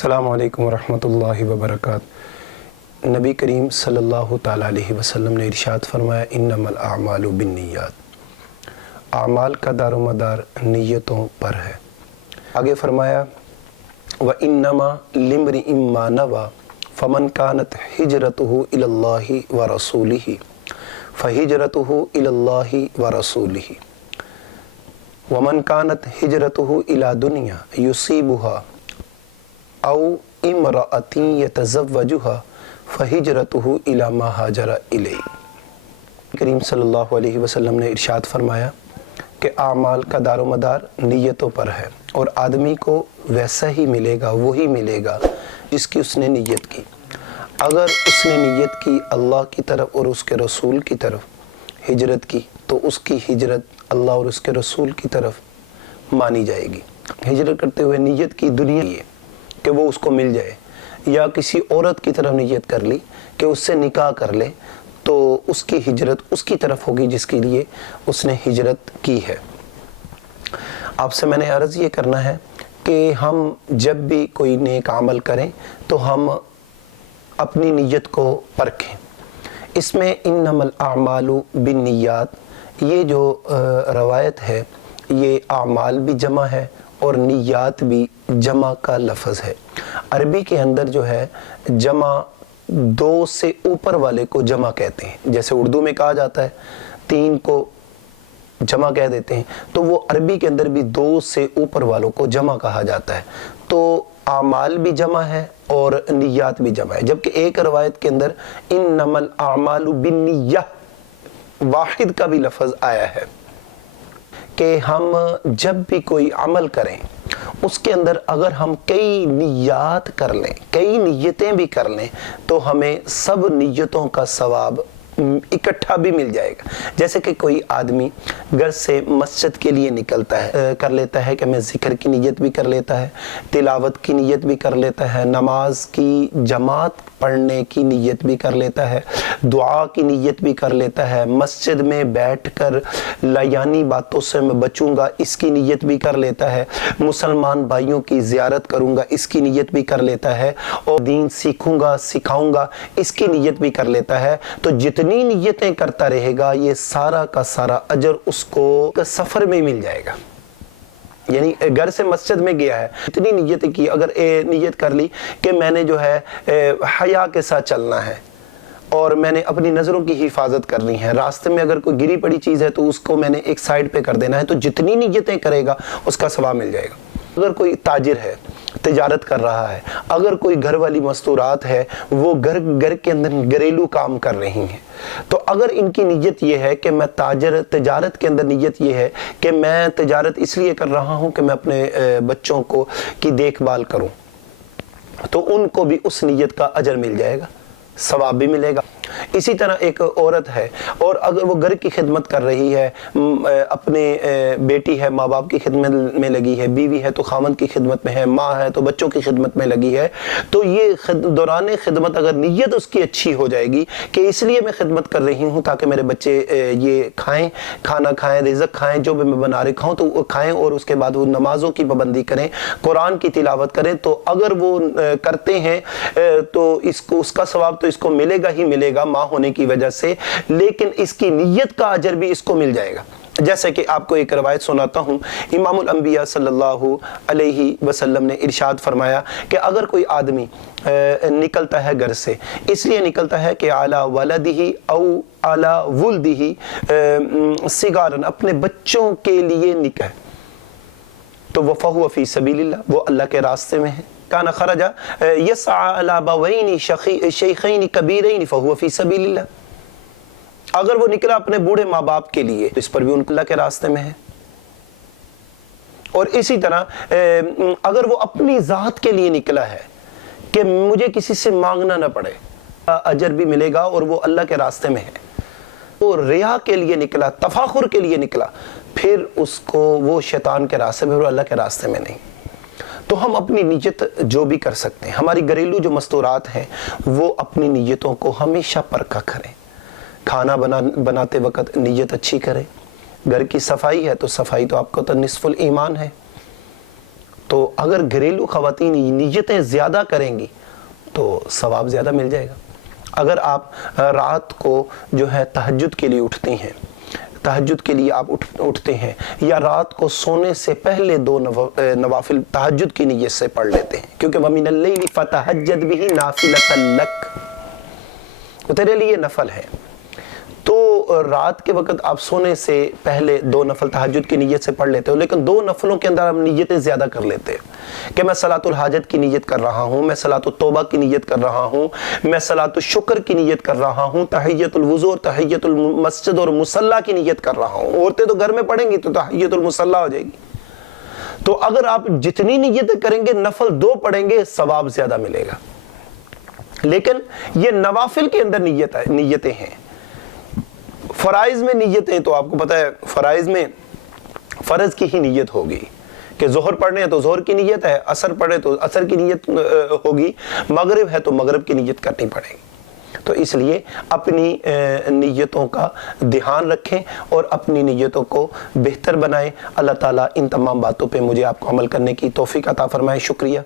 अस्सलामु अलैकुम वरहमतुल्लाहि वबरकात। नबी करीम सल्लल्लाहु ताला अलैहि वसल्लम ने इरशाद फरमाया, इन्नमल आमालु बिन्नियात। आमाल का दारोमदार नीयतों पर है। आगे फरमाया, व इन्नमा लिम्रिइम मा नवा फमन कानत हिजरतुहु इलल्लाहि व रसूलिही फहिजरतुहु इलल्लाहि व रसूलिही वमन कानत हिजरतुहु इला दुनिया युसीबुहा औ इमराअतिन यतज़व्वजुहा फहिजरतुहु इला मा हाजरा इलैहि। करीम सल्लल्लाहु अलैहि वसल्लम ने इरशाद फरमाया कि आमाल का दारोमदार नीयतों पर है और आदमी को वैसा ही मिलेगा, वही मिलेगा जिसकी उसने नीयत की। अगर उसने नीयत की अल्लाह की तरफ और उसके रसूल की तरफ हिजरत की तो उसकी हिजरत अल्लाह और उसके रसूल की तरफ मानी जाएगी। हिजरत करते हुए नीयत की दुनिया ये कि वो उसको मिल जाए, या किसी औरत की तरफ नियत कर ली कि उससे निकाह कर ले तो उसकी हिजरत उसकी तरफ होगी जिसके लिए उसने हिजरत की है। आपसे मैंने अर्ज़ ये करना है कि हम जब भी कोई नेक अमल करें तो हम अपनी नीयत को परखें। इसमें इन्नमल आमालु बिन्नियात, ये जो रवायत है ये आमाल भी जमा है और नियात भी जमा का लफ्ज़ है। अरबी के अंदर जो है जमा दो से ऊपर वाले को जमा कहते हैं, जैसे उर्दू में कहा जाता है तीन को जमा कह देते हैं, तो वो अरबी के अंदर भी दो से ऊपर वालों को जमा कहा जाता है। तो आमाल भी जमा है और नियात भी जमा है। जबकि एक रवायत के अंदर इन्नमल आमालु बिन्निया वाहिद का भी लफ्ज़ आया है कि हम जब भी कोई अमल करें उसके अंदर अगर हम कई नियत कर लें, कई नियतें भी कर लें तो हमें सब नियतों का सवाब इकट्ठा भी मिल जाएगा। जैसे कि कोई आदमी घर से मस्जिद के लिए निकलता है, कर लेता है कि मैं ज़िक्र की नियत भी कर लेता है, तिलावत की नियत भी कर लेता है, नमाज की जमात पढ़ने की नियत भी कर लेता है, दुआ की नियत भी कर लेता है, मस्जिद में बैठकर लायानी बातों से मैं बचूंगा इसकी नियत भी कर लेता है, मुसलमान भाइयों की ज़ियारत करूंगा इसकी नियत भी कर लेता है, और दीन सीखूंगा सिखाऊंगा इसकी नियत भी कर लेता है। तो जितनी नियतें करता रहेगा ये सारा का सारा अजर उसको सफ़र में मिल जाएगा। यानी घर से मस्जिद में गया है, इतनी नियत की, अगर नियत कर ली कि मैंने जो है हया के साथ चलना है और मैंने अपनी नज़रों की हिफाजत करनी है, रास्ते में अगर कोई गिरी पड़ी चीज़ है तो उसको मैंने एक साइड पे कर देना है, तो जितनी नियतें करेगा उसका सवाब मिल जाएगा। अगर कोई ताजिर है, तिजारत कर रहा है, अगर कोई घर वाली मस्तूरात है, वो घर के अंदर घरेलू काम कर रही हैं, तो अगर इनकी नीयत ये है कि मैं तिजारत के अंदर नीयत ये है कि मैं तिजारत इसलिए कर रहा हूँ कि मैं अपने बच्चों को की देखभाल करूँ, तो उनको भी उस नीयत का अजर मिल जाएगा, सवाब भी मिलेगा। इसी तरह एक औरत है और अगर वो घर की खिदमत कर रही है, अपने बेटी है माँ बाप की खिदमत में लगी है, बीवी है तो खामन की खिदमत में है, माँ है तो बच्चों की खिदमत में लगी है, तो ये दौरान खिदमत अगर नीयत उसकी अच्छी हो जाएगी कि इसलिए मैं खिदमत कर रही हूँ ताकि मेरे बच्चे ये खाएं, खाना खाएं, रिज़्क़ खाएं, जो भी मैं बना रखा हूँ तो वो खाएं, और उसके बाद वो नमाज़ों की पाबंदी करें, कुरान की तिलावत करें, तो अगर वो करते हैं तो इसको उसका सवाब तो इसको मिलेगा ही मिलेगा माँ होने की वजह से, लेकिन इसकी नियत का अजर भी इसको मिल जाएगा। जैसे कि आपको एक रवायत सुनाता हूँ, इमामुल अंबिया सल्लल्लाहु अलैहि वसल्लम ने इरशाद फरमाया कि अगर कोई आदमी निकलता है घर से, इसलिए निकलता है कि आला वलदिही औ आला वुल्दिही सिगारन, अपने बच्चों के लिए निकले, तो वफ़हुव फी सबीलिल्लाह, वो अल्लाह के रास्ते में है। काना खरजा यस्आ अला अबवैनि शैखैनि कबीरैनि फहुव फी सबीलिल्लाह, अगर वो निकला अपने बूढ़े माँ बाप के लिए तो इस पर भी उनके अल्लाह के रास्ते में है। और इसी तरह अगर वो अपनी ज़ात के लिए निकला है कि मुझे किसी से मांगना ना पड़े, अजर भी मिलेगा और वो अल्लाह के रास्ते में है। वो रिया के लिए निकला, तफाखुर के लिए निकला, फिर उसको वो शैतान के रास्ते में और अल्लाह के रास्ते में नहीं। तो हम अपनी नीयत जो भी कर सकते हैं, हमारी घरेलू जो मस्तूरात हैं वो अपनी नीयतों को हमेशा परखा करें। खाना बनाते वक्त नीयत अच्छी करें, घर की सफाई है तो सफाई तो आपका तो निस्फुल ईमान है, تو اگر گھریلو خواتین نیتیں زیادہ کریں گی تو ثواب زیادہ مل جائے گا۔ اگر آپ رات کو جو ہے تہجد کے لیے اٹھتے ہیں، تہجد کے لیے آپ اٹھتے ہیں، یا رات کو سونے سے پہلے 2 نوافل تہجد کی نیت سے پڑھ لیتے ہیں، کیونکہ وَمِنَ اللَّيْلِ فَتَہَجَّدْ بِهِ نَافِلَةً لَكَ، وہ تیرے لیے نفل ہے۔ تو رات کے وقت آپ سونے سے پہلے 2 نفل تہجد کی نیت سے پڑھ لیتے ہو، لیکن 2 نفلوں کے اندر آپ نیتیں زیادہ کر لیتے ہیں کہ میں صلاۃ الحاجت کی نیت کر رہا ہوں، میں صلاۃ التوبہ کی نیت کر رہا ہوں، میں صلاۃ الشکر کی نیت کر رہا ہوں، تحیت الوضو اور تحیت المسجد اور مصلی کی نیت کر رہا ہوں۔ عورتیں تو گھر میں پڑھیں گی تو تحیت المصلی ہو جائے گی۔ تو اگر آپ جتنی نیتیں کریں گے، نفل 2 پڑھیں گے، ثواب زیادہ ملے گا۔ لیکن یہ نوافل کے اندر نیتیں ہیں۔ فرائض میں نیتیں تو آپ کو پتہ ہے، فرائض میں فرض کی ہی نیت ہوگی کہ ظہر پڑھنے ہیں تو ظہر کی نیت ہے، عصر پڑھے تو عصر کی نیت ہوگی، مغرب ہے تو مغرب کی نیت کرنی پڑے گی۔ تو اس لیے اپنی نیتوں کا دھیان رکھیں اور اپنی نیتوں کو بہتر بنائیں۔ اللہ تعالیٰ ان تمام باتوں پہ مجھے آپ کو عمل کرنے کی توفیق عطا فرمائے۔ شکریہ۔